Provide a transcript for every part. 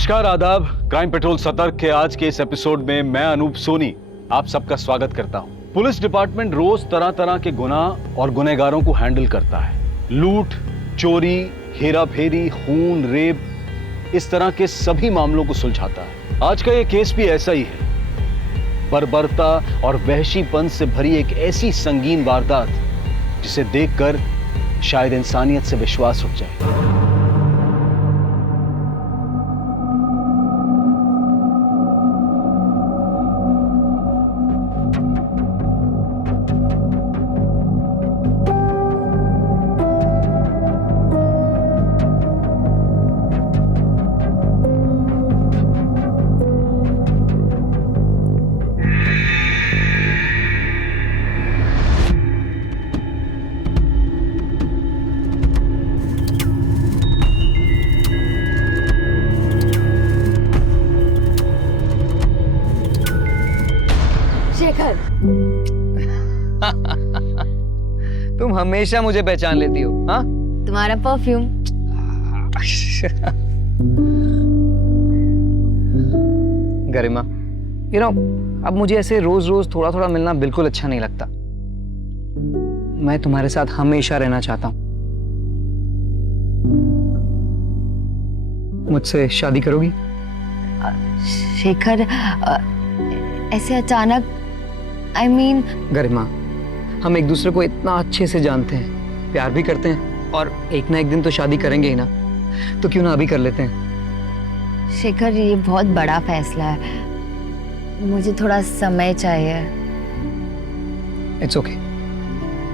नमस्कार, आदाब। Crime petrol सतर्क के आज के इस एपिसोड में मैं अनूप सोनी आप सबका स्वागत करता हूं। पुलिस डिपार्टमेंट रोज तरह तरह के गुनाह और गुनहगारों को हैंडल करता है। लूट, चोरी, हेरा फेरी, खून, रेप, इस तरह के सभी मामलों को सुलझाता है। आज का ये केस भी ऐसा ही है। बर्बरता और वहशीपन से भरी एक ऐसी संगीन वारदात जिसे देखकर शायद इंसानियत से विश्वास उठ जाए। तुम हमेशा मुझे पहचान लेती हो। हाँ, तुम्हारा परफ्यूम। गरिमा, अब मुझे ऐसे रोज रोज थोड़ा थोड़ा मिलना बिल्कुल अच्छा नहीं लगता। मैं तुम्हारे साथ हमेशा रहना चाहता हूँ। मुझसे शादी करोगी? शेखर, ऐसे अचानक, I mean... गरिमा, हम एक दूसरे को इतना अच्छे से जानते हैं, प्यार भी करते हैं और एक ना एक दिन तो शादी करेंगे ही ना, तो क्यों ना अभी कर लेते हैं। शेखर, ये बहुत बड़ा फैसला है, मुझे थोड़ा समय चाहिए। It's okay,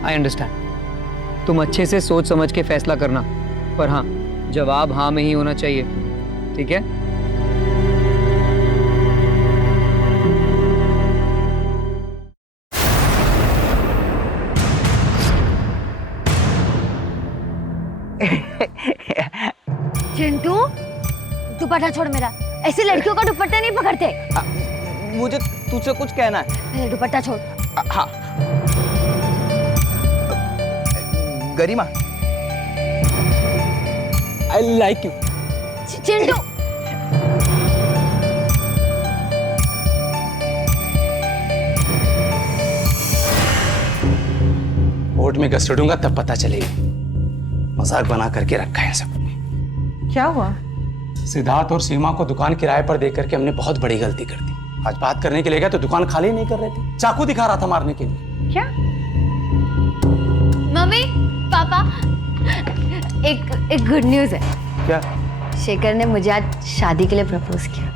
I understand. तुम अच्छे से सोच समझ के फैसला करना, पर हाँ, जवाब हाँ में ही होना चाहिए, ठीक है? चिंटू, दुपट्टा छोड़ मेरा। ऐसे लड़कियों का दुपट्टा नहीं पकड़ते। मुझे तुझसे कुछ कहना है। मेरा दुपट्टा छोड़। हाँ। Garima, I like you. Chintu, court में घसीटूंगा तब पता चलेगी। मजाक बना करके रखा है सबने। क्या हुआ? सिद्धार्थ और सीमा को दुकान किराए पर दे करके हमने बहुत बड़ी गलती कर दी। आज बात करने के लिए गया तो दुकान खाली नहीं कर रहे थे, चाकू दिखा रहा था मारने के लिए। क्या? मम्मी, पापा, एक गुड न्यूज है। क्या? शेखर ने मुझे आज शादी के लिए प्रपोज किया।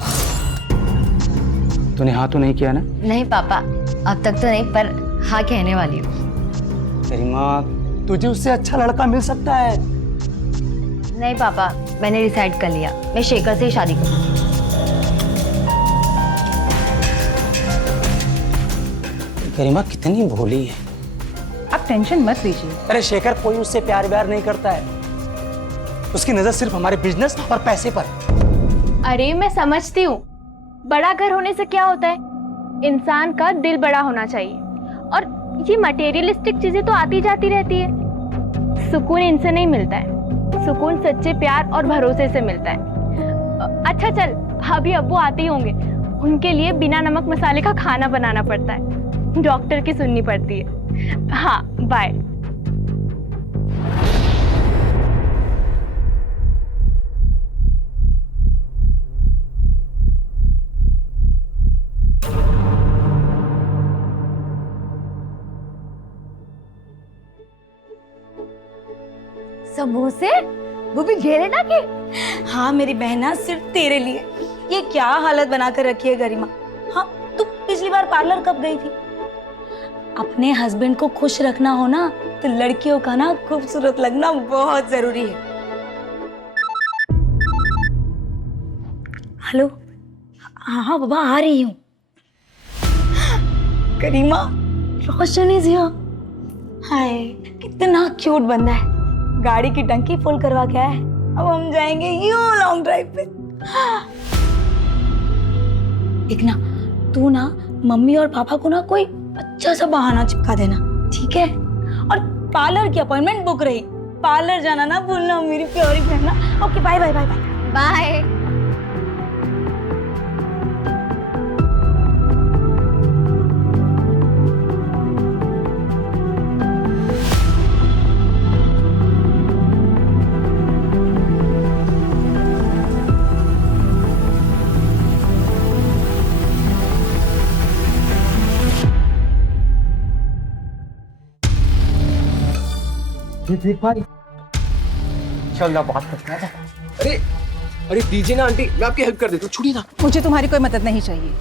तूने हाँ तो नहीं किया ना? नहीं पापा, अब तक तो नहीं, पर हाँ कहने वाली हूँ। गरिमा, तुझे उससे अच्छा लड़का मिल सकता है। नहीं पापा, मैंने डिसाइड कर लिया, मैं शेखर से ही शादी करूँगी। गरिमा कितनी भोली है। आप टेंशन मत लीजिए। अरे शेखर कोई उससे प्यार व्यार नहीं करता है, उसकी नजर सिर्फ हमारे बिजनेस और पैसे पर है। अरे मैं समझती हूँ, बड़ा घर होने से क्या होता है, इंसान का दिल बड़ा होना चाहिए, और ये मटेरियलिस्टिक चीजें तो आती जाती रहती है। सुकून इनसे नहीं मिलता है, सुकून सच्चे प्यार और भरोसे से मिलता है। अच्छा चल, अभी अब्बू आते ही होंगे, उनके लिए बिना नमक मसाले का खाना बनाना पड़ता है, डॉक्टर की सुननी पड़ती है। हाँ, बाय। समोसे, वो भी घेरे ना के। हाँ मेरी बहना, सिर्फ तेरे लिए। ये क्या हालत बना कर रखी है गरिमा। हाँ, तू पिछली बार पार्लर कब गई थी? अपने हस्बैंड को खुश रखना हो ना, तो लड़कियों का ना खूबसूरत लगना बहुत जरूरी है। हेलो, हाँ बाबा, आ रही हूँ। गरिमा, रोशन इज हियर। हाय, कितना क्यूट बंदा है। गाड़ी की टंकी फुल करवा के आया है। अब हम जाएंगे यूं लॉन्ग ड्राइव पे। एक ना, तू ना मम्मी और पापा को ना कोई अच्छा सा बहाना चिपका देना, ठीक है? और पार्लर की अपॉइंटमेंट बुक रही, पार्लर जाना ना भूलना मेरी प्यारी बहना। Okay, bye bye bye bye bye. देख भाई, चल ना बात करते हैं। अरे अरे दीजिए ना आंटी, मैं आपकी हेल्प कर देता हूँ, छुड़िए ना। मुझे तुम्हारी कोई मदद नहीं चाहिए।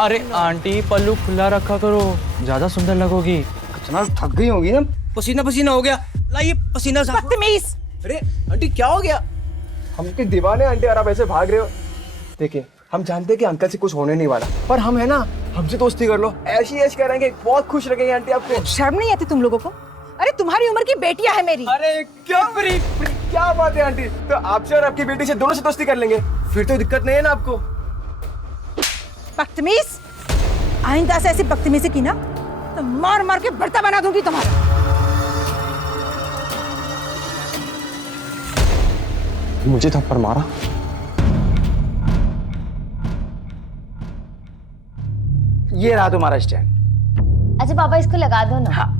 अरे आंटी पल्लू खुला रखा करो, ज्यादा सुंदर लगोगी। इतना थक गई होगी ना, पसीना पसीना हो गया। लाइए पसीना साफ। बदतमीज। अरे आंटी क्या हो गया? हम के दीवाने आंटी, और आप ऐसे भाग रहे हो। देखिए हम जानते हैं कि अंकल से कुछ होने नहीं वाला, पर हम है ना, हमसे दोस्ती कर लो, ऐसी ऐश करेंगे, बहुत खुश रखेंगे आंटी आपको। शर्म नहीं आती तुम लोगों को? अरे तुम्हारी उम्र की बेटियां है मेरी। अरे क्या क्या बात है आंटी, तो आपसे और आपकी बेटी से दोनों से दोस्ती कर लेंगे, फिर तो दिक्कत नहीं है ना आपको। बदतमीज, आइंदा से ऐसी बदतमीजी की ना तो मार मार के भरता बना दूंगी तुम्हारा। मुझे थप्पड़ मारा? ये रहा तुम्हारा स्टैंड। अच्छा पापा इसको लगा दो ना। हाँ।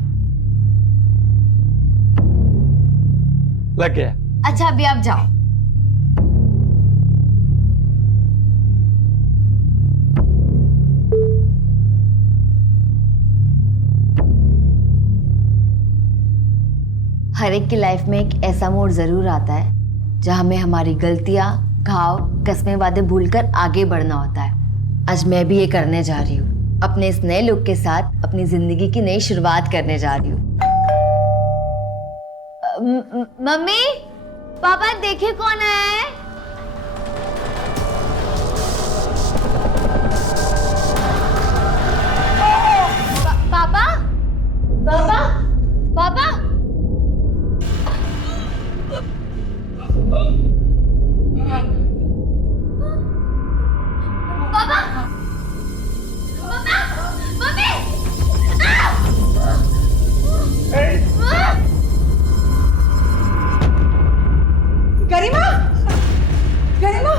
लग गया। अच्छा अभी आप जाओ। हर एक की लाइफ में एक ऐसा मोड़ जरूर आता है जहां हमें हमारी गलतियां, घाव, कस्में, वादे भूलकर आगे बढ़ना होता है। आज मैं भी ये करने जा रही हूँ। अपने इस नए लुक के साथ अपनी जिंदगी की नई शुरुआत करने जा रही हूँ। मम्मी पापा देखिए कौन है। पापा पापा पापा गरिमा, गरिमा,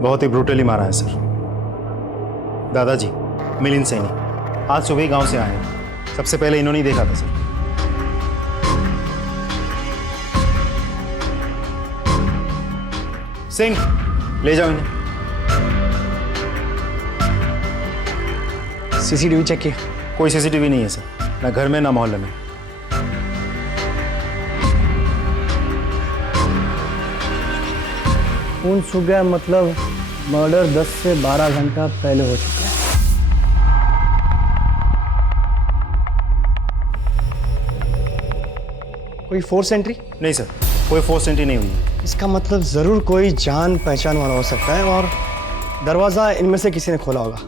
बहुत ही ब्रूटली मारा है सर। दादाजी मिलिंद सैनी आज सुबह ही गांव से आए हैं। सबसे पहले इन्होंने ही देखा था सर। सिंह ले जाओ इन्हें। सीसीटीवी चेक किया? कोई सीसीटीवी नहीं है सर, ना घर में ना मोहल्ले में। खून सूख गया मतलब मर्डर 10 से 12 घंटा पहले हो चुका है। कोई फोर्स एंट्री? नहीं सर, कोई फोर्स एंट्री नहीं हुई है। इसका मतलब जरूर कोई जान पहचान वाला हो सकता है और दरवाजा इनमें से किसी ने खोला होगा,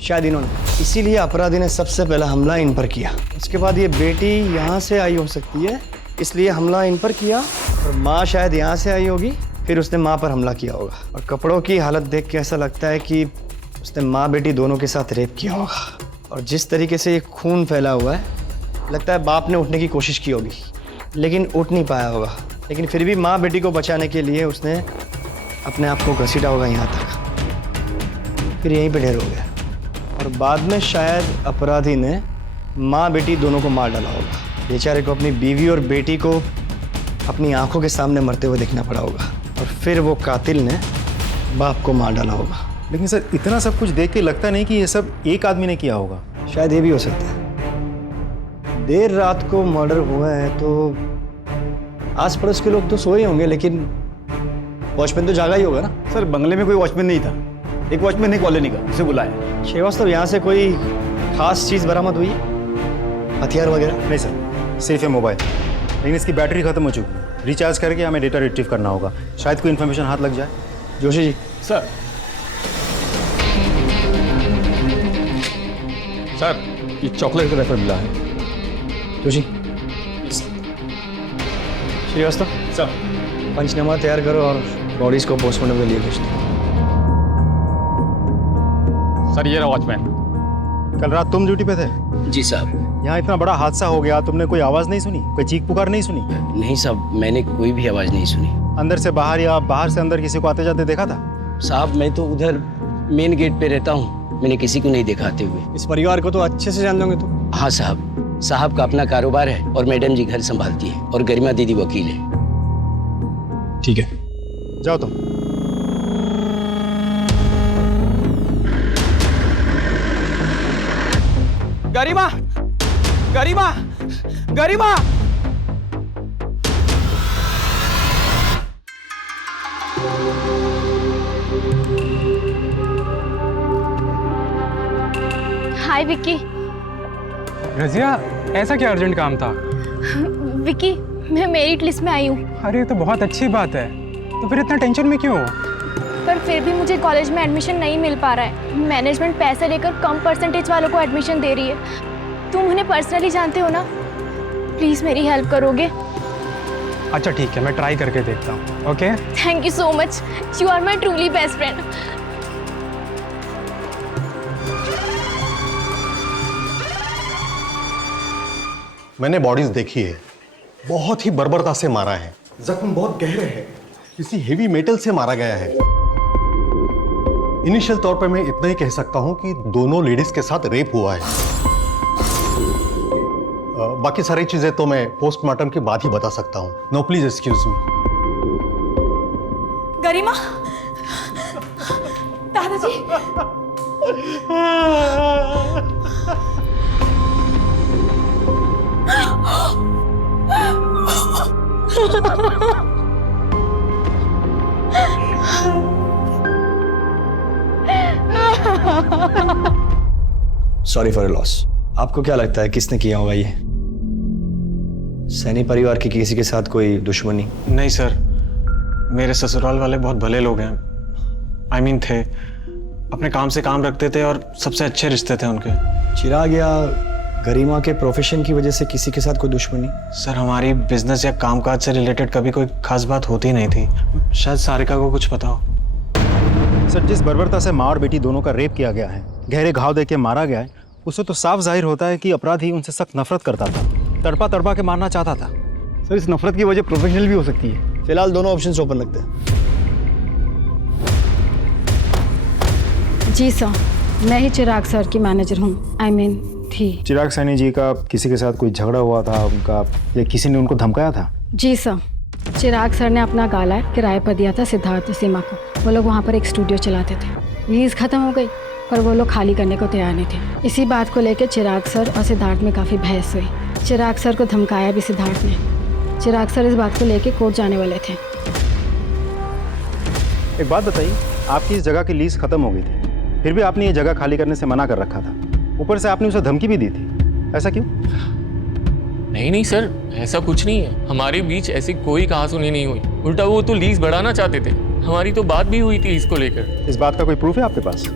शायद इन्होंने। इसीलिए अपराधी ने सबसे पहला हमला इन पर किया। उसके बाद ये बेटी यहाँ से आई हो सकती है, इसलिए हमला इन पर किया, और माँ शायद यहाँ से आई होगी, फिर उसने माँ पर हमला किया होगा। और कपड़ों की हालत देख के ऐसा लगता है कि उसने माँ बेटी दोनों के साथ रेप किया होगा। और जिस तरीके से ये खून फैला हुआ है, लगता है बाप ने उठने की कोशिश की होगी लेकिन उठ नहीं पाया होगा। लेकिन फिर भी माँ बेटी को बचाने के लिए उसने अपने आप को घसीटा होगा यहाँ तक, फिर यहीं पे ढेर हो गया। और बाद में शायद अपराधी ने माँ बेटी दोनों को मार डाला होगा। बेचारे को अपनी बीवी और बेटी को अपनी आंखों के सामने मरते हुए देखना पड़ा होगा, और फिर वो कातिल ने बाप को मार डाला होगा। लेकिन सर इतना सब कुछ देख के लगता नहीं कि ये सब एक आदमी ने किया होगा। शायद ये भी हो सकता है। देर रात को मर्डर हुआ है तो आस पड़ोस के लोग तो सोए होंगे, लेकिन वॉचमैन तो जागा ही होगा ना। सर बंगले में कोई वॉचमैन नहीं था, एक वॉचमैन है कॉलोनी का, उसे बुलाया। 6 बजे तक यहाँ से कोई खास चीज़ बरामद हुई? हथियार वगैरह? नहीं सर, सिर्फ ये मोबाइल, लेकिन इसकी बैटरी खत्म हो चुकी है। रिचार्ज करके हमें डेटा रिट्रीव करना होगा, शायद कोई इन्फॉर्मेशन हाथ लग जाए। जोशी जी। सर सर ये चॉकलेट का रेफर मिला है। जोशी। श्रीवास्तव सर पंचनामा तैयार करो और बॉडीज को पोस्टमार्टम के लिए भेज दो। सर ये रहा वॉचमैन। कल रात तुम ड्यूटी पे थे? जी साहब। यहाँ इतना बड़ा हादसा हो गया, तुमने कोई आवाज़ नहीं सुनी, कोई चीख पुकार नहीं सुनी? नहीं साहब, मैंने कोई भी आवाज़ नहीं सुनी। अंदर से बाहर या बाहर से अंदर किसी को आते जाते देखा था? साहब मैं तो उधर मेन गेट पे रहता हूँ, मैंने किसी को नहीं देखा आते हुए। इस परिवार को तो अच्छे से जान दोगे तुम? हाँ साहब, साहब का अपना कारोबार है और मैडम जी घर संभालती है और गरिमा दीदी वकील है। ठीक है, जाओ तुम। गरिमा, गरिमा, गरिमा। हाय विक्की। रजिया, ऐसा क्या अर्जेंट काम था? विक्की, मैं मेरिट लिस्ट में आई हूँ। अरे ये तो बहुत अच्छी बात है, तो फिर इतना टेंशन में क्यों? पर फिर भी मुझे कॉलेज में एडमिशन नहीं मिल पा रहा है। मैनेजमेंट पैसे लेकर कम परसेंटेज वालों को एडमिशन दे रही है। तुम उन्हें पर्सनली जानते हो ना, प्लीज़ मेरी हेल्प करोगे? अच्छा ठीक है, मैं ट्राई करके देखता हूँ। Okay, thank you so much, you are my truly best friend. मैंने बॉडीज देखी है, बहुत ही बर्बरता से मारा है, जख्म बहुत गहरे हैं, किसी हेवी मेटल से मारा गया है। इनिशियल तौर पर मैं इतना ही कह सकता हूं कि दोनों लेडीज के साथ रेप हुआ है। बाकी सारी चीजें तो मैं पोस्टमार्टम के बाद ही बता सकता हूं। No please excuse me. Garima, दादाजी। Sorry for loss. आपको क्या लगता है किसने किया होगा ये? सैनी परिवार की किसी के साथ कोई दुश्मनी? नहीं सर, मेरे ससुराल वाले बहुत भले लोग हैं। I mean थे, अपने काम से काम रखते थे और सबसे अच्छे रिश्ते थे उनके। चिराग या गरिमा के प्रोफेशन की वजह से किसी के साथ कोई दुश्मनी? सर हमारी बिजनेस या कामकाज से रिलेटेड कभी कोई खास बात होती नहीं थी। शायद सारिका को कुछ पता हो। सर, जिस बर्बरता से माँ और बेटी दोनों का रेप किया गया है, गहरे घाव देके मारा गया है, उससे तो साफ जाहिर होता है कि अपराधी उनसे सख्त नफरत करता था, तड़पा तड़पा के मारना चाहता था। सर, इस नफरत की वजह प्रोफेशनल भी हो सकती है। फिलहाल दोनों ऑप्शंस ओपन रखते हैं। जी सर, मैं ही चिराग सर की मैनेजर हूँ। I mean थी। चिराग सैनी जी का किसी के साथ कोई झगड़ा हुआ था उनका, या किसी ने उनको धमकाया था? जी सर, चिराग सर ने अपना गाला किराए पर दिया था सिद्धार्थ सीमा को। वो लोग वहाँ पर एक स्टूडियो चलाते थे। लीज खत्म हो गई पर वो लोग खाली करने को तैयार नहीं थे। इसी बात को लेकर चिराग सर और सिद्धार्थ में काफ़ी बहस हुई। चिराग सर को धमकाया भी सिद्धार्थ ने। चिराग सर इस बात को लेकर कोर्ट जाने वाले थे। एक बात बताइए, आपकी इस जगह की लीज खत्म हो गई थी, फिर भी आपने ये जगह खाली करने से मना कर रखा था। ऊपर से आपने उसे धमकी भी दी थी, ऐसा क्यों? नहीं सर, ऐसा कुछ नहीं है। हमारे बीच ऐसी कोई कहासुनी नहीं हुई। उल्टा वो तो लीज बढ़ाना चाहते थे। हमारी तो बात भी हुई थी इसको लेकर। इस बात का कोई प्रूफ है आपके पास?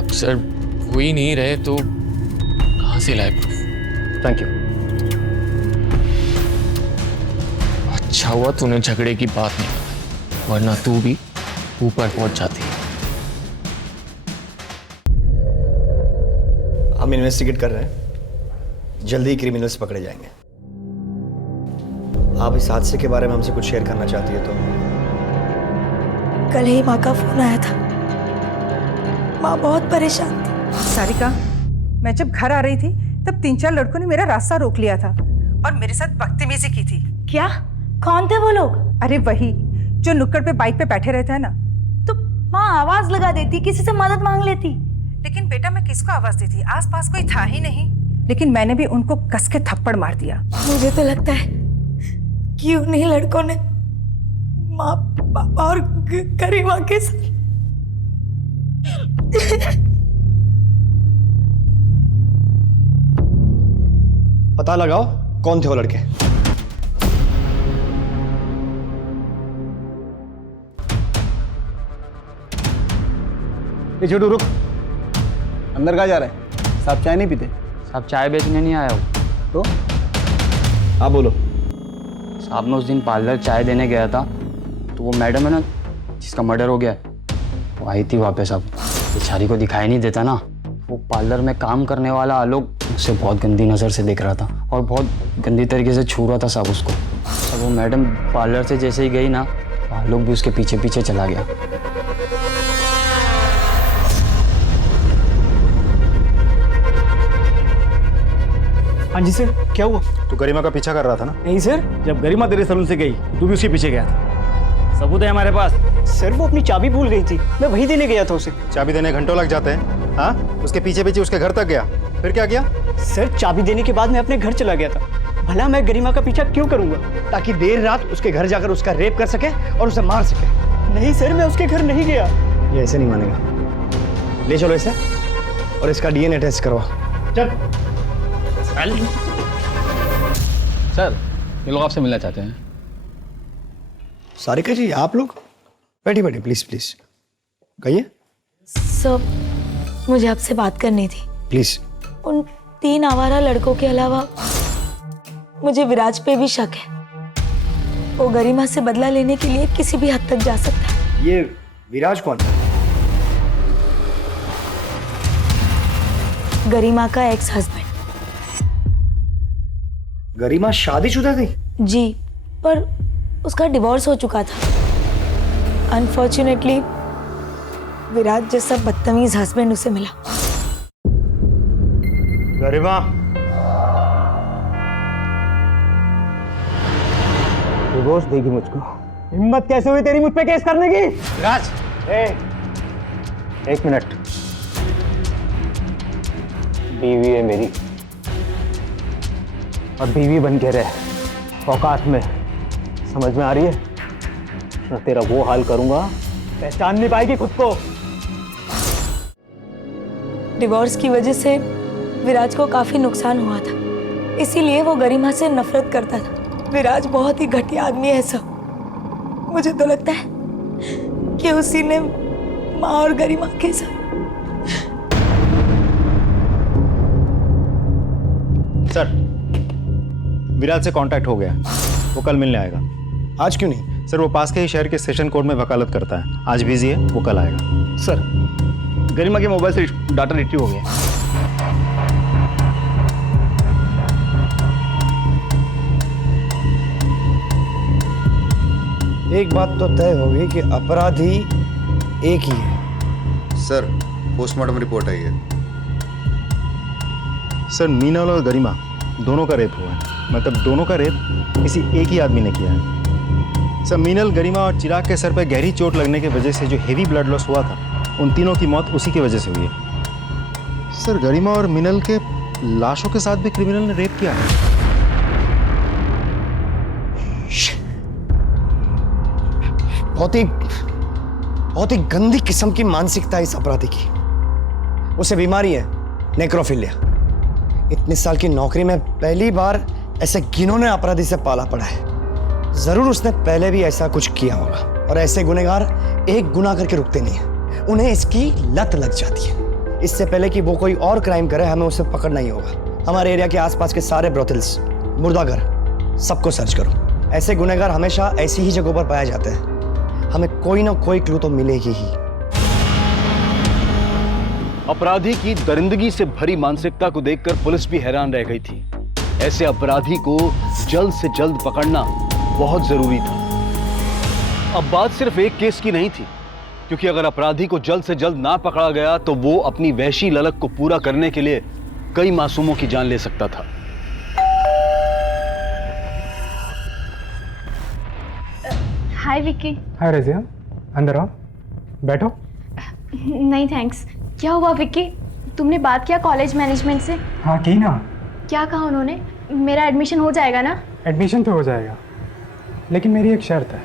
अब सर हो ही नहीं रहे तो कहाँ से लाए प्रूफ? Thank you. अच्छा हुआ तूने झगड़े की बात नहीं बताई, वरना तू भी ऊपर पहुंच जाती। हम इन्वेस्टिगेट कर रहे हैं, जल्दी ही क्रिमिनल्स पकड़े जाएंगे। आप इस हादसे के बारे में हमसे कुछ शेयर करना चाहती है तो? कल ही माँ का फोन आया था। माँ बहुत परेशान थी। सारिका, मैं जब घर आ रही थी तब 3-4 लड़कों ने मेरा रास्ता रोक लिया था और मेरे साथ बदतमीजी की थी। क्या? कौन थे वो लोग? अरे वही जो नुक्कड़ पे बाइक पे बैठे रहते हैं ना। तो माँ आवाज लगा देती, किसी से मदद मांग लेती। लेकिन बेटा मैं किसको आवाज देती, आसपास कोई था ही नहीं। लेकिन मैंने भी उनको कस के थप्पड़ मार दिया। मुझे तो लगता है कि उन्हीं लड़कों ने माँ, पापा और गरिमा के साथ पता लगाओ कौन थे वो लड़के। ये छोटू रुक, अंदर कहाँ जा रहा है? साहब चाय नहीं पीते? साहब चाय बेचने नहीं आया हूँ। तो आप बोलो। साहब मैं उस दिन पार्लर चाय देने गया था, तो वो मैडम है ना जिसका मर्डर हो गया, वो आई थी वापस। अब बेचारी को दिखाई नहीं देता ना, वो पार्लर में काम करने वाला आलोक उससे बहुत गंदी नज़र से देख रहा था और बहुत गंदी तरीके से छू रहा था साहब उसको। अब वो मैडम पार्लर से जैसे ही गई ना, आलोक भी उसके पीछे पीछे चला गया। हाँ जी सर, क्या हुआ? तू गरिमा का पीछा कर रहा था ना? नहीं सर, जब गरिमा तेरे सलून से गई तू भी उसके पीछे गया था। सबूत है हमारे पास। सर वो अपनी चाबी भूल गई थी, मैं वही देने गया था उसे। चाबी देने घंटों लग जाते हैं। हाँ, उसके पीछे पीछे उसके घर तक गया, फिर क्या किया? सर चाबी देने के बाद मैं अपने घर चला गया था। भला मैं गरिमा का पीछा क्यों करूंगा? ताकि देर रात उसके घर जाकर उसका रेप कर सके और उसे मार सके। नहीं सर, मैं उसके घर नहीं गया। ये ऐसे नहीं मानेगा। ले चलो इसे और इसका डीएनए टेस्ट करवा। चल। सर, ये लोग आपसे मिलना चाहते हैं। सारिका जी, आप लोग बैठिए बैठिए, प्लीज प्लीज कहिए। सर मुझे आपसे बात करनी थी। प्लीज। उन 3 आवारा लड़कों के अलावा मुझे विराज पे भी शक है। वो गरिमा से बदला लेने के लिए किसी भी हद तक जा सकता है। ये विराज कौन? गरिमा का एक्स हस्बैंड। गरिमा शादीशुदा थी? जी, पर उसका डिवोर्स हो चुका था। अनफॉर्चुनेटली विराज जैसा बदतमीज हस्बैंड उसे मिला। गरिमा, डिवोर्स देगी मुझको? हिम्मत कैसे हुई तेरी मुझ पे केस करने की? राज, एक मिनट। बीवी है मेरी, और बीवी बन के रहे औकात में। समझ में आ रही है ना? तेरा वो हाल करूंगा, पहचान नहीं पाएगी खुद को। डिवोर्स की वजह से विराज को काफी नुकसान हुआ था, इसीलिए वो गरिमा से नफरत करता था। विराज बहुत ही घटिया आदमी है सर। मुझे तो लगता है कि उसी ने माँ और गरिमा के साथ। सर, विराज से कांटेक्ट हो गया, वो कल मिलने आएगा। आज क्यों नहीं? सर वो पास के ही शहर के सेशन कोर्ट में वकालत करता है, आज बिजी है, वो कल आएगा। सर, गरिमा के मोबाइल से डाटा रिट्रीव हो गया। एक बात तो तय होगी कि अपराधी एक ही है। सर, पोस्टमार्टम रिपोर्ट आई है। सर मीनल और गरिमा दोनों का रेप हुआ है, मतलब दोनों का रेप किसी एक ही आदमी ने किया है। सर मीनल, गरिमा और चिराग के सर पर गहरी चोट लगने की वजह से जो हेवी ब्लड लॉस हुआ था, उन तीनों की मौत उसी की वजह से हुई है। सर, गरिमा और मीनल के लाशों के साथ भी क्रिमिनल ने रेप किया है। बहुत ही गंदी किस्म की मानसिकता है इस अपराधी की। उसे बीमारी है नेक्रोफिलिया। इतने साल की नौकरी में पहली बार ऐसे घिनौने अपराधी से पाला पड़ा है। जरूर उसने पहले भी ऐसा कुछ किया होगा, और ऐसे गुनहगार एक गुनाह करके रुकते नहीं है, उन्हें इसकी लत लग जाती है। इससे पहले कि वो कोई और क्राइम करे, हमें उसे पकड़ना ही होगा। हमारे एरिया के आसपास के सारे ब्रोथल्स, मुर्दाघर, सबको सर्च करो। ऐसे गुनहगार हमेशा ऐसी ही जगहों पर पाए जाते हैं। हमें कोई ना कोई क्लू तो मिलेगी ही। अपराधी की दरिंदगी से भरी मानसिकता को देखकर पुलिस भी हैरान रह गई थी। ऐसे अपराधी को जल्द से जल्द पकड़ना बहुत जरूरी था। अब बात सिर्फ एक केस की नहीं थी, क्योंकि अगर अपराधी को जल्द से जल्द ना पकड़ा गया तो वो अपनी वहशी ललक को पूरा करने के लिए कई मासूमों की जान ले सकता था। हाय विक्की। हाय रजिया, अंदर आओ, बैठो। नहीं थैंक्स। क्या हुआ विक्की? तुमने बात किया कॉलेज मैनेजमेंट से? हाँ की ना। क्या कहा उन्होंने? मेरा एडमिशन हो जाएगा ना? एडमिशन तो हो जाएगा, लेकिन मेरी एक शर्त है।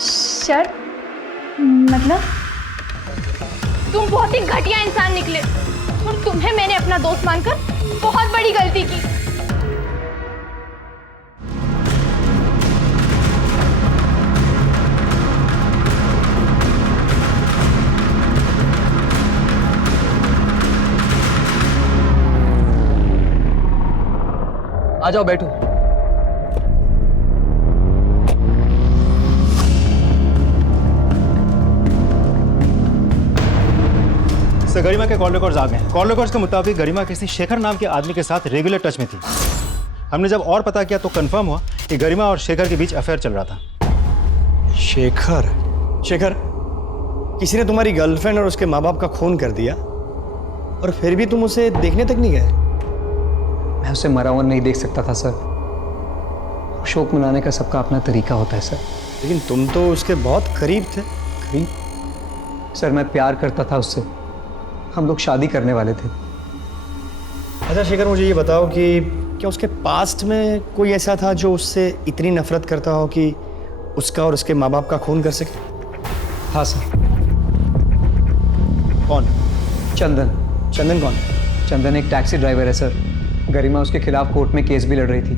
शर्त? मतलब? तुम बहुत ही घटिया इंसान निकले, और तुम्हें मैंने अपना दोस्त मानकर बहुत बड़ी गलती की। आ जाओ बैठो। सर गरिमा के कॉल रिकॉर्ड्स आ गए हैं। कॉल रिकॉर्ड्स के मुताबिक गरिमा किसी शेखर नाम के आदमी के साथ रेगुलर टच में थी। हमने जब और पता किया तो कंफर्म हुआ कि गरिमा और शेखर के बीच अफेयर चल रहा था। शेखर? शेखर, किसी ने तुम्हारी गर्लफ्रेंड और उसके माँ बाप का खून कर दिया और फिर भी तुम उसे देखने तक नहीं गए? मैं उसे मरा हुआ नहीं देख सकता था सर। शोक मनाने का सबका अपना तरीका होता है सर। लेकिन तुम तो उसके बहुत करीब थे। करीब? सर मैं प्यार करता था उससे। हम लोग शादी करने वाले थे। अच्छा शेखर, मुझे ये बताओ कि क्या उसके पास्ट में कोई ऐसा था जो उससे इतनी नफरत करता हो कि उसका और उसके माँ बाप का खून कर सके? हाँ सर। कौन? चंदन। चंदन कौन? चंदन एक टैक्सी ड्राइवर है सर। गरिमा उसके खिलाफ कोर्ट में केस भी लड़ रही थी।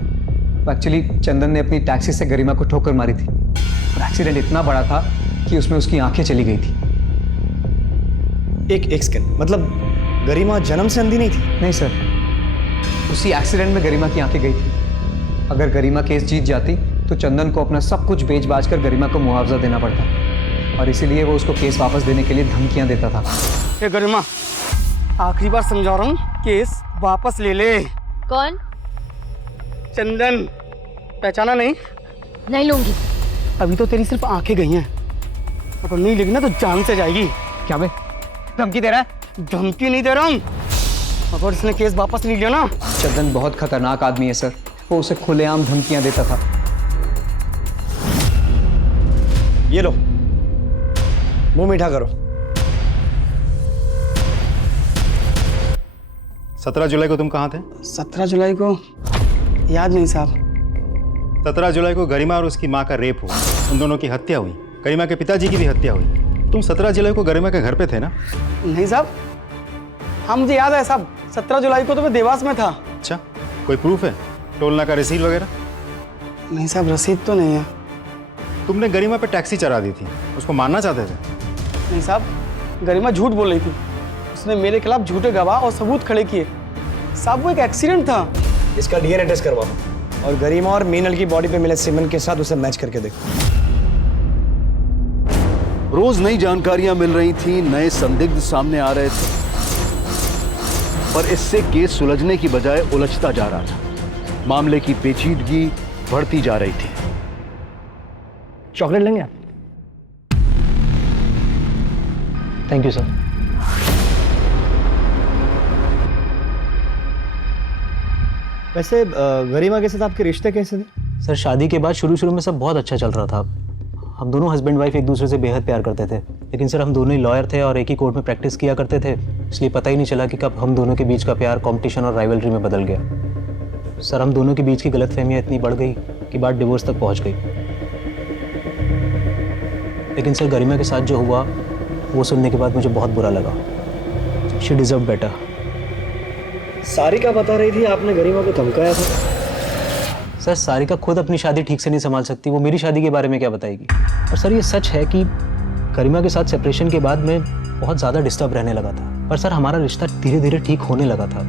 एक्चुअली चंदन ने अपनी टैक्सी से गरिमा को ठोकर मारी थी और एक्सीडेंट इतना बड़ा था कि उसमें उसकी आंखें चली गई थी। एक सेकंड, मतलब गरिमा जन्म से अंधी नहीं थी? नहीं सर, उसी एक्सीडेंट में गरिमा की आंखें गई थी। अगर गरिमा केस जीत जाती तो चंदन को अपना सब कुछ बेच बाच कर गरिमा को मुआवजा देना पड़ता और इसीलिए वो उसको केस वापस देने के लिए धमकियां देता था। ए गरिमा, आखिरी बार समझा रहा हूँ, केस वापस ले ले। कौन? चंदन। पहचाना नहीं? नहीं लूंगी। अभी तो तेरी सिर्फ आंखें गई हैं, अगर नहीं लेगी ना तो जान से जाएगी। क्या बे, धमकी दे रहा है? धमकी नहीं दे रहा हूँ, अगर इसने केस वापस नहीं लिया ना। चंदन बहुत खतरनाक आदमी है सर। वो उसे खुलेआम धमकियां देता था। ये लो, मुंह मीठा करो। 17 जुलाई को तुम कहाँ थे? 17 जुलाई को याद नहीं साहब। 17 जुलाई को गरिमा और उसकी माँ का रेप हुआ। उन दोनों की हत्या हुई। गरिमा के पिताजी की भी हत्या हुई। तुम 17 जुलाई को गरिमा के घर पे थे ना? नहीं साहब, हाँ मुझे याद है साहब, 17 जुलाई को तो मैं देवास में था। अच्छा, कोई प्रूफ है? टोलना का रसीद वगैरह? नहीं साहब, रसीद तो नहीं है। तुमने गरिमा पे टैक्सी चढ़ा दी थी, उसको मारना चाहते थे? नहीं साहब, गरिमा झूठ बोल रही थी। उसने मेरे खिलाफ झूठे गवाह और सबूत खड़े किए। साहब वो एक एक्सीडेंट था। इसका डीएनए टेस्ट करवाओ और गरिमा और मीनल की बॉडी पे मिले सीमेंट के साथ उसे मैच करके देखो। रोज नई जानकारियां मिल रही थी, नए संदिग्ध सामने आ रहे थे, पर इससे केस सुलझने की बजाय उलझता जा रहा था। मामले की पेचीदगी बढ़ती जा रही थी। चॉकलेट लेंगे आप? Thank you sir. वैसे गरिमा के साथ आपके रिश्ते कैसे थे? सर शादी के बाद शुरू शुरू में सब बहुत अच्छा चल रहा था। हम दोनों हस्बैंड वाइफ एक दूसरे से बेहद प्यार करते थे, लेकिन सर हम दोनों ही लॉयर थे और एक ही कोर्ट में प्रैक्टिस किया करते थे, इसलिए पता ही नहीं चला कि कब हम दोनों के बीच का प्यार कॉम्पिटिशन और राइवलरी में बदल गया। सर हम दोनों के बीच की गलतफहमियां इतनी बढ़ गई कि बात डिवोर्स तक पहुंच गई। लेकिन सर गरिमा के साथ जो हुआ वो सुनने के बाद मुझे बहुत बुरा लगा। She deserve better. सारिका बता रही थी आपने गरिमा को धमकाया था। सर सारिका खुद अपनी शादी ठीक से नहीं संभाल सकती, वो मेरी शादी के बारे में क्या बताएगी। और सर ये सच है कि गरिमा के साथ सेपरेशन के बाद मैं बहुत ज़्यादा डिस्टर्ब रहने लगा था, पर सर हमारा रिश्ता धीरे धीरे ठीक होने लगा था।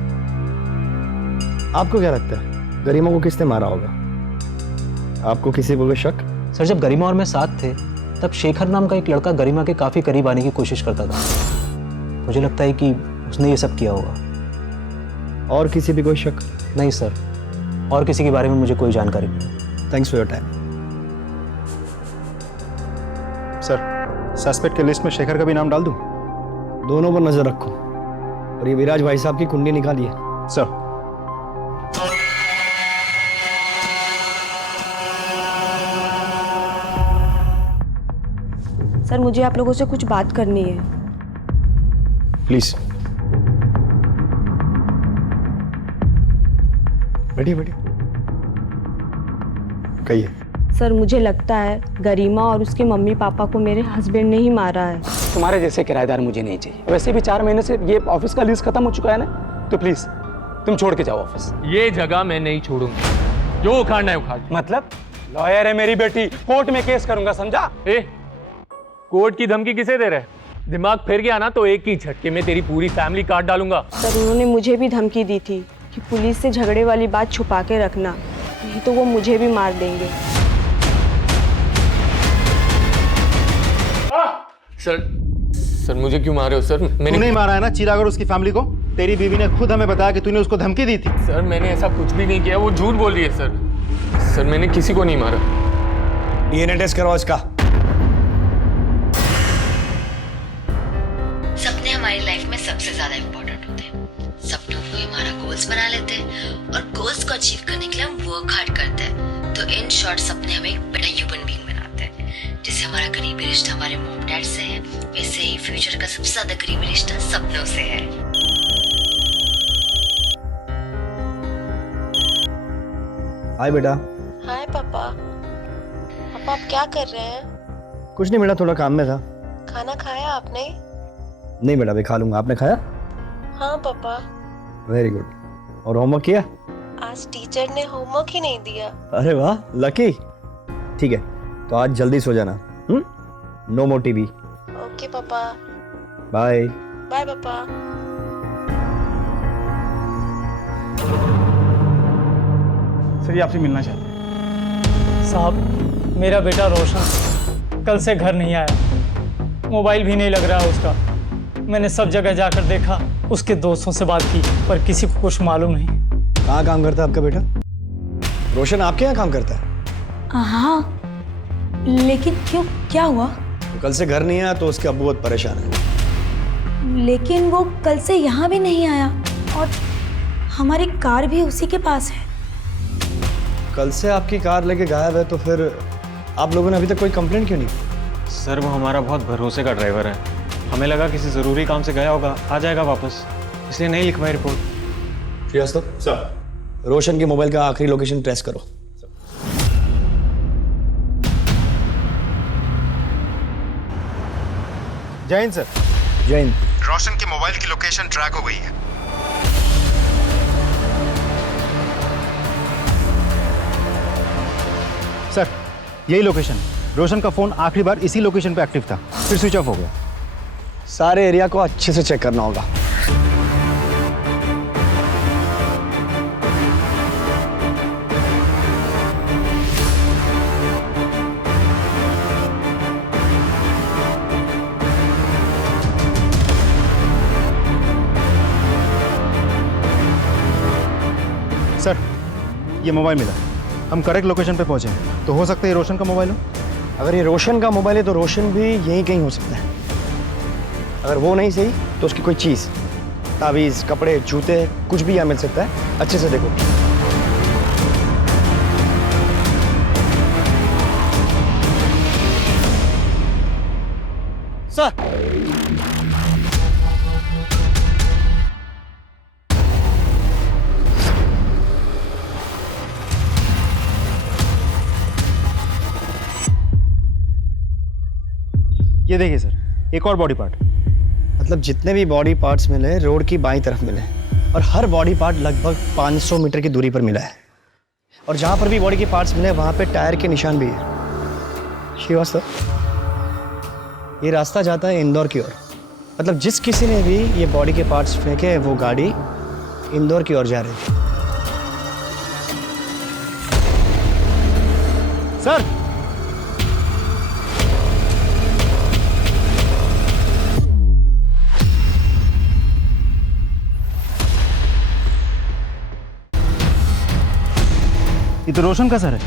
आपको क्या लगता है गरिमा को किसने मारा होगा? आपको किसी को शक? सर जब गरिमा और मैं साथ थे तब शेखर नाम का एक लड़का गरिमा के काफ़ी करीब आने की कोशिश करता था। मुझे लगता है कि उसने ये सब किया होगा। और किसी भी कोई शक? नहीं सर, और किसी के बारे में मुझे कोई जानकारी नहीं। Thanks for your time. Sir suspect के लिस्ट में शेखर का भी नाम डाल दूं? दोनों पर नजर रखो और ये विराज भाई साहब की कुंडली निकालिए। सर। सर मुझे आप लोगों से कुछ बात करनी है। प्लीज बैठिए बैठिए, कहिए। सर मुझे लगता है गरिमा और उसके मम्मी पापा को मेरे हस्बैंड ने ही मारा है। तुम्हारे जैसे किराएदार मुझे नहीं चाहिए। वैसे भी 4 महीने से ये ऑफिस का लीज खत्म हो चुका है ना, तो प्लीज तुम छोड़ के जाओ ऑफिस। ये जगह मैं नहीं छोड़ूंगा, जो उखाड़ना है उखाड़। मतलब लॉयर है मेरी बेटी, कोर्ट में केस करूंगा, समझा? कोर्ट की धमकी किसे दे रहे? दिमाग फिर गया ना तो एक ही झटके में तेरी पूरी फैमिली काट डालूंगा। सर उन्होंने मुझे भी धमकी दी थी कि पुलिस से झगड़े वाली बात छुपा के रखना, नहीं तो वो मुझे भी मार देंगे। सर मुझे क्यों मारे हो सर? मैंने नहीं मारा है ना चिराग और उसकी फैमिली को। तेरी बीवी ने खुद हमें बताया कि तूने उसको धमकी दी थी। सर मैंने ऐसा कुछ भी नहीं किया, वो झूठ बोल रही है सर मैंने किसी को नहीं मारा। डीएनए टेस्ट करवाओ इसका। सपने हमारी लाइफ में सबसे ज्यादा इम्पोर्टेंट होते हैं। सपनों को हमारा गोल्स बना लेते हैं और गोल्स को अचीव करने के लिए हम वर्क हार्ड करते हैं। तो इन शॉर्ट सपने हमें एक बड़ा ह्यूमन बीइंग बनाते हैं। जैसे हमारा करीबी रिश्ता हमारे मॉम डैड से है, वैसे ही फ्यूचर का सबसे ज्यादा करीबी रिश्ता सपनों से है। हाय बेटा। हाय पापा। पापा आप क्या कर रहे हैं? कुछ नहीं बेटा, थोड़ा काम में था। खाना खाया आपने? नहीं बेटा, अभी खा लूंगा। आपने खाया? हाँ पापा। Very good. और होमवर्क किया? आज टीचर ने होमवर्क ही नहीं दिया। अरे वाह, लकी। ठीक है, तो आज जल्दी सो जाना। No more TV. ओके पापा। बाय। बाय पापा। सर ये आपसे मिलना चाहते हैं। साहब मेरा बेटा रोशन कल से घर नहीं आया, मोबाइल भी नहीं लग रहा है उसका। मैंने सब जगह जाकर देखा, उसके दोस्तों से बात की, पर किसी को कुछ मालूम नहीं। कहाँ काम करता है आपका बेटा? रोशन आपके यहाँ काम करता है? हाँ, लेकिन क्यों, क्या हुआ? तो कल से घर नहीं आया तो उसके अब्बू बहुत परेशान है। लेकिन वो कल से यहाँ भी नहीं आया और हमारी कार भी उसी के पास है। कल से आपकी कार लेके गायब है, तो फिर आप लोगों ने अभी तक कोई कंप्लेंट क्यों नहीं? सर वो हमारा बहुत भरोसे का ड्राइवर है, हमें लगा किसी ज़रूरी काम से गया होगा, आ जाएगा वापस, इसलिए नहीं लिखवाई रिपोर्ट। श्रीवास्तव सर, रोशन के मोबाइल का आखिरी लोकेशन ट्रेस करो। जय हिंद सर। जय हिंद। रोशन के मोबाइल की लोकेशन ट्रैक हो गई है। सर यही लोकेशन। रोशन का फोन आखिरी बार इसी लोकेशन पे एक्टिव था, फिर स्विच ऑफ हो गया। सारे एरिया को अच्छे से चेक करना होगा। सर ये मोबाइल मिला, हम करेक्ट लोकेशन पे पहुंचे हैं, तो हो सकता है ये रोशन का मोबाइल हो। अगर ये रोशन का मोबाइल है तो रोशन भी यहीं कहीं हो सकता है। अगर वो नहीं सही तो उसकी कोई चीज़, तावीज़, कपड़े, जूते, कुछ भी यहाँ मिल सकता है। अच्छे से देखो। सर ये देखिए सर, एक और बॉडी पार्ट। मतलब जितने भी बॉडी पार्ट्स मिले रोड की बाईं तरफ मिले, और हर बॉडी पार्ट लगभग 500 मीटर की दूरी पर मिला है। और जहाँ पर भी बॉडी के पार्ट्स मिले वहाँ पे टायर के निशान भी है। श्रीवास्तव, ये रास्ता जाता है इंदौर की ओर। मतलब जिस किसी ने भी ये बॉडी के पार्ट्स फेंके, वो गाड़ी इंदौर की ओर जा रही थी। सर ये तो रोशन का सर है।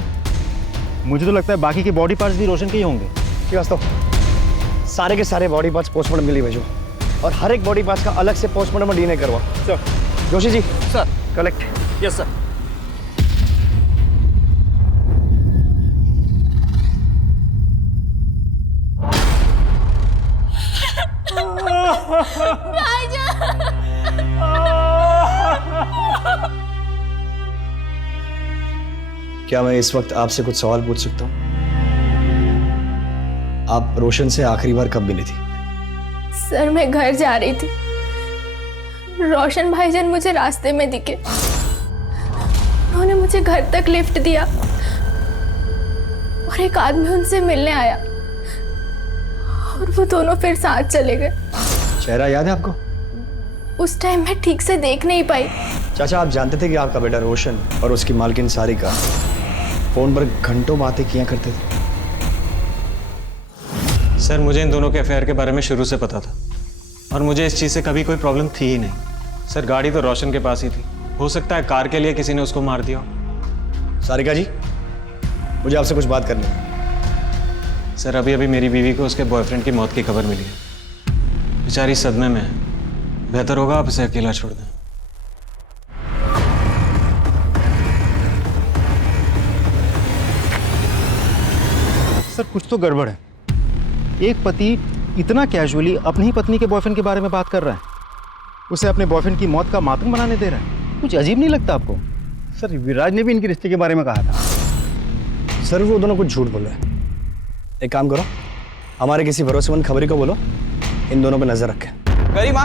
मुझे तो लगता है बाकी के बॉडी पार्ट्स भी रोशन के ही होंगे। श्रीवास्तव, सारे के सारे बॉडी पार्ट्स पोस्टमार्टम के लिए भेजो, और हर एक बॉडी पार्ट्स का अलग से पोस्टमार्टम और डीएनए करवाओ। Sir. Joshi ji. Sir. Collect. Yes sir. क्या मैं इस वक्त आपसे कुछ सवाल पूछ सकता हूँ? आप रोशन से आखिरी बार कब मिली थी? सर मैं घर जा रही थी, रोशन भाईजान मुझे रास्ते में दिखे। उन्होंने मुझे घर तक लिफ्ट दिया और एक आदमी उनसे मिलने आया और वो दोनों फिर साथ चले गए। चेहरा याद है आपको? उस टाइम मैं ठीक से देख नहीं पाई। चाचा, आप जानते थे कि आपका बेटा रोशन और उसकी मालकिन सारिका फोन पर घंटों बातें किया करते थे? सर मुझे इन दोनों के अफेयर के बारे में शुरू से पता था और मुझे इस चीज़ से कभी कोई प्रॉब्लम थी ही नहीं। सर गाड़ी तो रोशन के पास ही थी, हो सकता है कार के लिए किसी ने उसको मार दिया हो। सारिका जी, मुझे आपसे कुछ बात करनी है। सर अभी अभी मेरी बीवी को उसके बॉयफ्रेंड की मौत की खबर मिली है। बेचारी सदमे में है, बेहतर होगा आप इसे अकेला छोड़ दें। सर कुछ तो गड़बड़ है। एक पति इतना कैजुअली अपनी ही पत्नी के बॉयफ्रेंड के बारे में बात कर रहा है, उसे अपने बॉयफ्रेंड की मौत का मातम बनाने दे रहा है। कुछ अजीब नहीं लगता आपको? सर विराज ने भी इनके रिश्ते के बारे में कहा था। सर वो दोनों कुछ झूठ बोल रहे हैं। एक काम करो, हमारे किसी भरोसेमंद खबरी को बोलो, इन दोनों पे नजर रखें। गरिमा,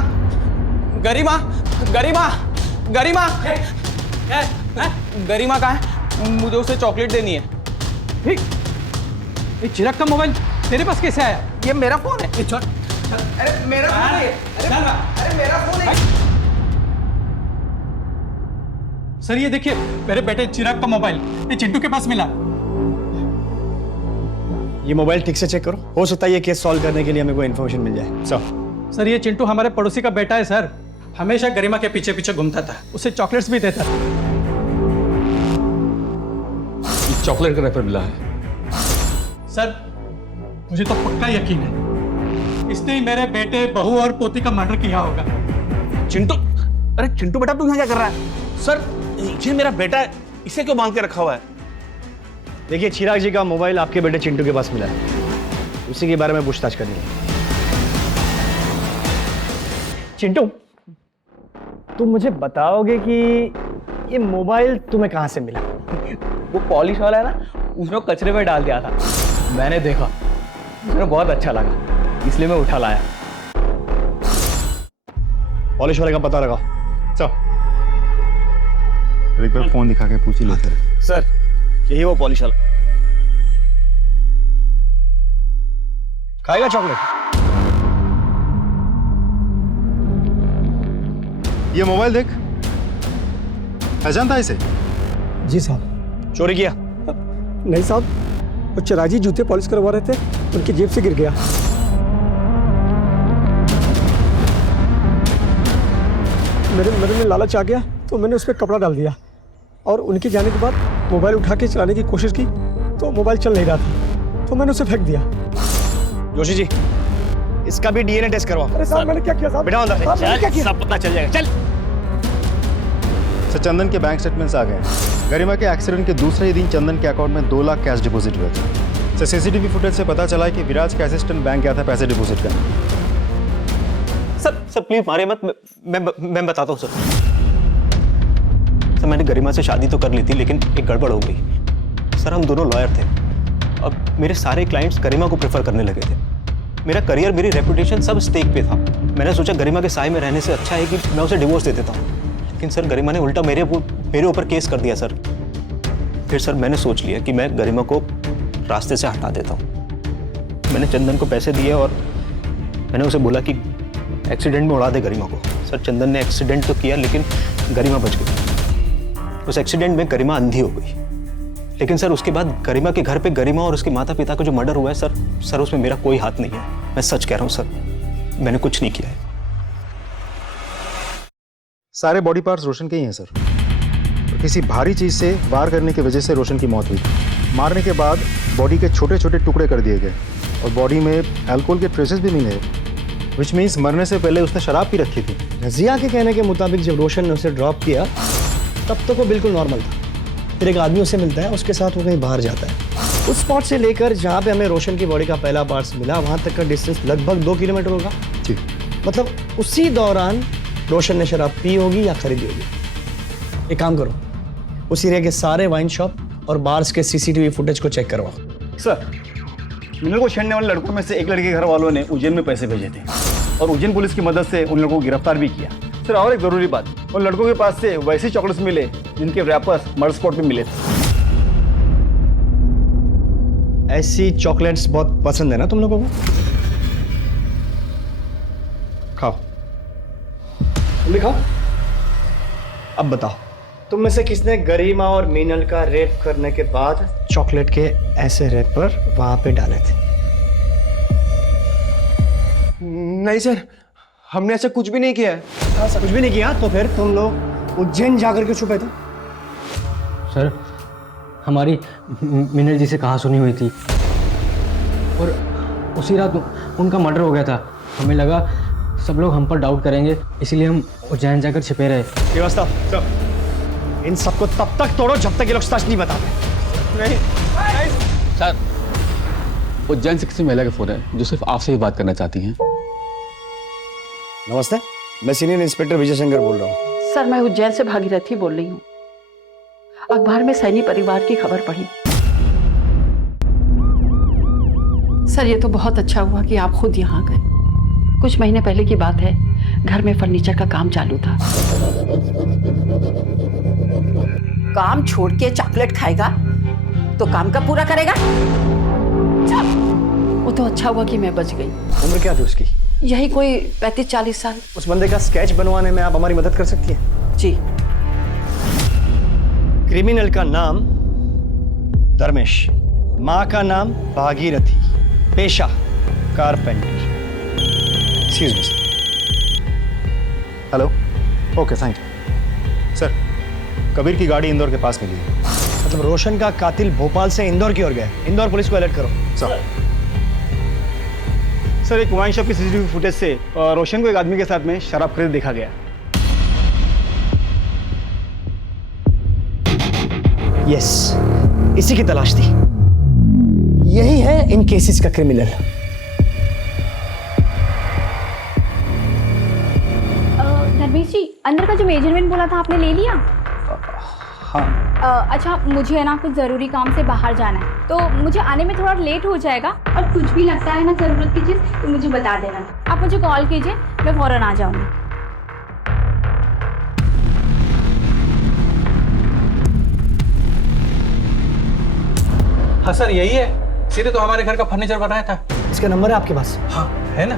गरिमा, गरिमा, गरिमा, गरिमा कहाँ है? मुझे उसे चॉकलेट देनी है। ये चिराग का मोबाइल तेरे पास कैसे आया? ये मेरा फोन है। अरे मेरा फोन है। अरे मेरा फोन है। सर ये देखिए, मेरे बेटे चिराग का मोबाइल ये चिंटू के पास मिला। ये मोबाइल ठीक से चेक करो, हो सकता है ये केस सॉल्व करने के लिए हमें कोई इन्फॉर्मेशन मिल जाए। सर ये चिंटू हमारे पड़ोसी का बेटा है सर, हमेशा गरिमा के पीछे पीछे घूमता था, उसे चॉकलेट्स भी देता था। चॉकलेट का रेफर मिला है। सर मुझे तो पक्का यकीन है इसने ही मेरे बेटे, बहू और पोती का मर्डर किया होगा। चिंटू, अरे चिंटू बेटा तू यहाँ क्या कर रहा है? सर ये मेरा बेटा है, इसे क्यों बांध के रखा हुआ है? देखिए, चिराग जी का मोबाइल आपके बेटे चिंटू के पास मिला है, उसी के बारे में पूछताछ करनी है। चिंटू, तुम मुझे बताओगे कि ये मोबाइल तुम्हें कहाँ से मिला? वो पॉलिश वाला है ना, उसने कचरे में डाल दिया था, मैंने देखा, मुझे बहुत अच्छा लगा, इसलिए मैं उठा लाया। पॉलिश वाले का पता लगाओ। चलो एक बार फोन दिखा के पूछ ही लेते हैं। सर यही वो पॉलिश वाला। खाएगा चॉकलेट? ये मोबाइल देख, पहचानता है इसे? जी साहब। चोरी किया? नहीं साहब, वो चिराग जी जूते पॉलिश करवा रहे थे, उनकी जेब से गिर गया। मेरे में लालच आ गया तो मैंने उस पर कपड़ा डाल दिया और उनके जाने के बाद मोबाइल उठा के चलाने की कोशिश की तो मोबाइल चल नहीं रहा था, तो मैंने उसे फेंक दिया। जोशी जी, इसका भी डीएनए टेस्ट करवाओ। अरे साहब मैंने क्या किया साहब? बेटा अंदर साहब, मैंने क्या किया? सब पता चल जाएगा। चल। सर चंदन के बैंक स्टेटमेंट्स आ गए हैं। गरिमा के एक्सीडेंट के दूसरे ही दिन चंदन के अकाउंट में 2 लाख कैश डिपॉजिट हुए थे। सर सीसीटीवी फुटेज से पता चला है कि विराज का असिस्टेंट बैंक गया था पैसे डिपॉजिट करने। सर प्लीज मारे मत, मैं बताता हूँ सर। मैंने गरिमा से शादी तो कर ली थी, लेकिन एक गड़बड़ हो गई। सर हम दोनों लॉयर थे, अब मेरे सारे क्लाइंट्स गरिमा को प्रेफर करने लगे थे। मेरा करियर, मेरी रेपुटेशन सब स्टेक पे था। मैंने सोचा गरिमा के साए में रहने से अच्छा है कि मैं उसे डिवोर्स दे देता हूँ, लेकिन सर गरिमा ने उल्टा मेरे ऊपर केस कर दिया सर। फिर सर मैंने सोच लिया कि मैं गरिमा को रास्ते से हटा देता हूँ। मैंने चंदन को पैसे दिए और मैंने उसे बोला कि एक्सीडेंट में उड़ा दे गरिमा को। सर चंदन ने एक्सीडेंट तो किया, लेकिन गरिमा बच गई। उस एक्सीडेंट में गरिमा अंधी हो गई, लेकिन सर उसके बाद गरिमा के घर पे गरिमा और उसके माता पिता का जो मर्डर हुआ है सर उसमें मेरा कोई हाथ नहीं है। मैं सच कह रहा हूँ सर, मैंने कुछ नहीं किया है। सारे बॉडी पार्ट्स रोशन के ही हैं सर। किसी भारी चीज से वार करने की वजह से रोशन की मौत हुई। मारने के बाद बॉडी के छोटे छोटे टुकड़े कर दिए गए और बॉडी में अल्कोहल के ट्रेसेस भी मिले, विच मीन्स मरने से पहले उसने शराब पी रखी थी। रजिया के कहने के मुताबिक जब रोशन ने उसे ड्रॉप किया तब तक वो बिल्कुल नॉर्मल था। फिर एक आदमी उसे मिलता है, उसके साथ वो कहीं बाहर जाता है। उस स्पॉट से लेकर जहाँ पे हमें रोशन की बॉडी का पहला पार्ट्स मिला, वहाँ तक का डिस्टेंस लगभग 2 किलोमीटर होगा। जी। मतलब उसी दौरान रोशन ने शराब पी होगी या खरीदी होगी। एक काम करो, उस एरिया के सारे वाइन शॉप और बार्स के सीसीटीवी फुटेज को चेक करवाओ। सर, मिनल को छेड़ने वाले लड़कों में से एक लड़के के घर वालों ने उज्जैन में पैसे भेजे थे और उज्जैन पुलिस की मदद से उन लोगों को गिरफ्तार भी किया। सर और एक जरूरी बात, उन लड़कों के पास से वैसे चॉकलेट्स मिले जिनके रैपर्स मर्डर स्पॉट पे मिले थे। ऐसी चॉकलेट्स बहुत पसंद है ना तुम लोगों को? खाओ, तुम भी खाओ। अब बताओ, तुम में से किसने गरिमा और मीनल का रेप करने के बाद चॉकलेट के ऐसे रैपर वहां पे डाले थे? नहीं सर, हमने ऐसा कुछ भी नहीं किया है। ऐसा कुछ भी नहीं किया तो फिर तुम लोग उज्जैन जाकर के छुपे थे? सर, हमारी मीनल जी से कहा सुनी हुई थी और उसी रात उनका मर्डर हो गया था। हमें लगा सब लोग हम पर डाउट करेंगे, इसीलिए हम उज्जैन जाकर छिपे रहे। व्यवस्था सर, इन सबको तब तक तोड़ो जब तक ये लोग सच नहीं बताते। नहीं सर, उज्जैन से किसी महिला का फोन है जो सिर्फ आपसे ही बात करना चाहती हैं। नमस्ते, मैं सीनियर इंस्पेक्टर विजय शंकर बोल रहा हूँ। सर, मैं उज्जैन से भागीरथी बोल रही हूँ। अखबार में सैनी परिवार की खबर पढ़ी। सर, ये तो बहुत अच्छा हुआ कि आप खुद यहाँ गए। कुछ महीने पहले की बात है, घर में फर्नीचर का काम चालू था। काम छोड़ के चॉकलेट खाएगा तो काम कब पूरा करेगा? वो तो अच्छा हुआ कि मैं बच गई। उम्र क्या थी उसकी? यही कोई 35-40 साल। उस बंदे का स्केच बनवाने में आप हमारी मदद कर सकती हैं? जी। क्रिमिनल का नाम धर्मेश, माँ का नाम भागीरथी, पेशा carpenter. Excuse me. Hello, okay thank you. Sir, Kabir की गाड़ी इंदौर के पास मिली है। मतलब रोशन का कातिल भोपाल से इंदौर की ओर गया। इंदौर पुलिस को अलर्ट करो। सर, एक वाइन शॉप की सीसीटीवी फुटेज से रोशन को एक आदमी के साथ में शराब खरीद देखा गया। यस, इसी की तलाश थी। यही है इन केसेस का क्रिमिनल। धर्मेश जी, अंदर का जो मेजरमेंट बोला था आपने ले लिया? हाँ। अच्छा, मुझे है ना कुछ ज़रूरी काम से बाहर जाना है, तो मुझे आने में थोड़ा लेट हो जाएगा। और कुछ भी लगता है ना ज़रूरत की चीज़ तो मुझे बता देना। आप मुझे कॉल कीजिए, मैं फ़ौरन आ जाऊँगी। हाँ सर, यही है। सीधे तो हमारे घर का फर्नीचर बनाया था। इसका नंबर है आपके पास? हाँ, है ना।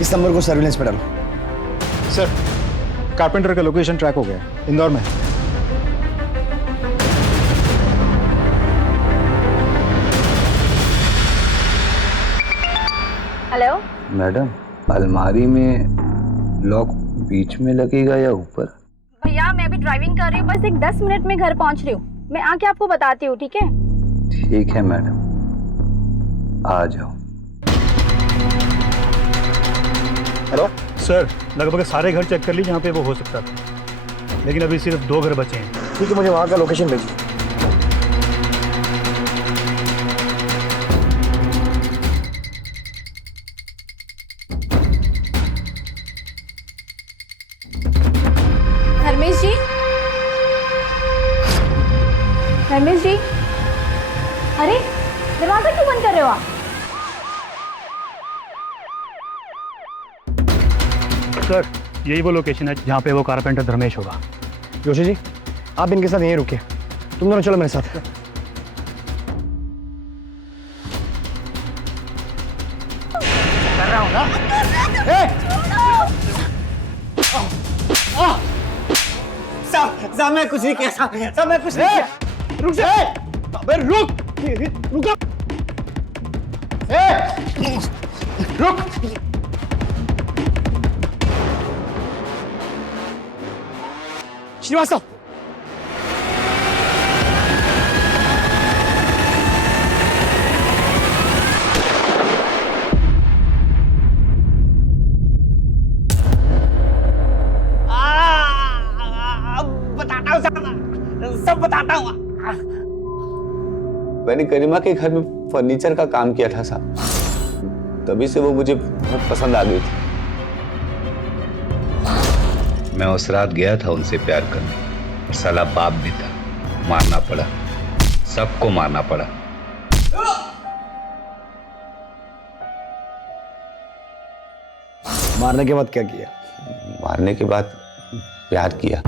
इस नंबर को सर्विलेंस पे डालो। सर, कारपेंटर का लोकेशन ट्रैक हो गया, इंदौर में। हेलो मैडम, अलमारी में लॉक बीच में लगेगा या ऊपर? भैया, मैं अभी ड्राइविंग कर रही हूँ, बस एक 10 मिनट में घर पहुँच रही हूँ। मैं आके आपको बताती हूँ, ठीक है? ठीक है मैडम, आ जाओ। हेलो सर, लगभग सारे घर चेक कर ली जहाँ पे वो हो सकता था, लेकिन अभी सिर्फ 2 घर बचे हैं। ठीक है, मुझे वहाँ का लोकेशन भेजिए। धर्मेश जी, धर्मेश जी, अरे दरवाजा क्यों बंद कर रहे हो आप? सर, यही वो लोकेशन है जहाँ पे वो कारपेंटर धर्मेश होगा। जोशी जी, आप इनके साथ यहीं रुकिए। तुम दोनों चलो मेरे साथ। कर रहा हूँ ना। साहब, मैं कुछ नहीं किया। साहब, मैं कुछ नहीं किया। रुक जा। अबे रुक, रुक। रुक। श्रीवास्तव, बताता हूँ, सब बताता हूँ। मैंने गरिमा के घर में फर्नीचर का काम किया था साहब, तभी से वो मुझे बहुत पसंद आ गई थी। मैं उस रात गया था उनसे प्यार करने, साला बाप भी था, मारना पड़ा, सबको मारना पड़ा। मारने के बाद क्या किया? मारने के बाद प्यार किया।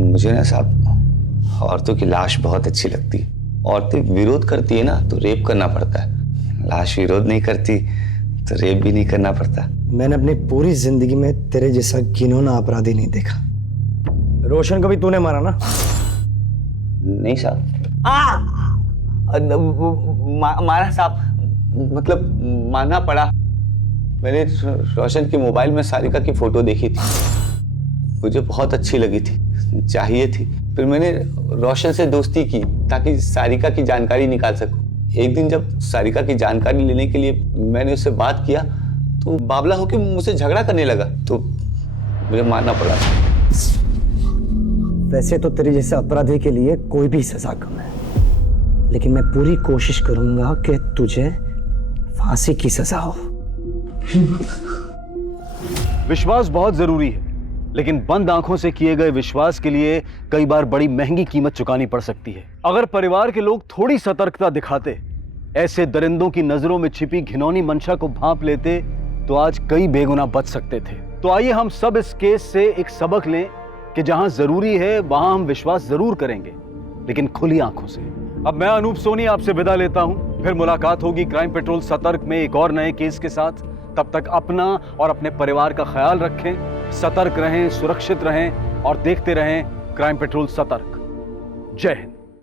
मुझे ना साहब औरतों की लाश बहुत अच्छी लगती है। औरतें विरोध करती है ना तो रेप करना पड़ता है, लाश विरोध नहीं करती तो रेप भी नहीं करना पड़ता। मैंने अपनी पूरी जिंदगी में तेरे जैसा घिनौना अपराधी नहीं देखा। रोशन को भी तूने मारा ना? नहीं साहब। मारा साहब, मतलब मारना पड़ा। मैंने रोशन के मोबाइल में सारिका की फोटो देखी थी, मुझे बहुत अच्छी लगी थी, चाहिए थी। फिर मैंने रोशन से दोस्ती की ताकि सारिका की जानकारी निकाल सकूं। एक दिन जब सारिका की जानकारी लेने के लिए मैंने उससे बात किया तो बावला होकर मुझसे झगड़ा करने लगा, तो मुझे मारना पड़ा। वैसे तो तेरे जैसे अपराधी के लिए कोई भी सजा कम है, लेकिन मैं पूरी कोशिश करूंगा कि तुझे फांसी की सजा हो। विश्वास बहुत जरूरी है, लेकिन बंद आंखों से किए गए विश्वास के लिए कई बार बड़ी महंगी कीमत चुकानी पड़ सकती है। अगर परिवार के लोग थोड़ी सतर्कता दिखाते, ऐसे दरिंदों की नजरों में छिपी घिनौनी मंशा को भांप लेते, तो आज कई बेगुनाह बच सकते थे। तो आइए हम सब इस केस से एक सबक लें कि जहां जरूरी है वहां हम विश्वास जरूर करेंगे, लेकिन खुली आंखों से। अब मैं अनूप सोनी आपसे विदा लेता हूं, फिर मुलाकात होगी क्राइम पेट्रोल सतर्क में एक और नए केस के साथ। तब तक अपना और अपने परिवार का ख्याल रखें, सतर्क रहें, सुरक्षित रहें और देखते रहें क्राइम पेट्रोल सतर्क। जय हिंद।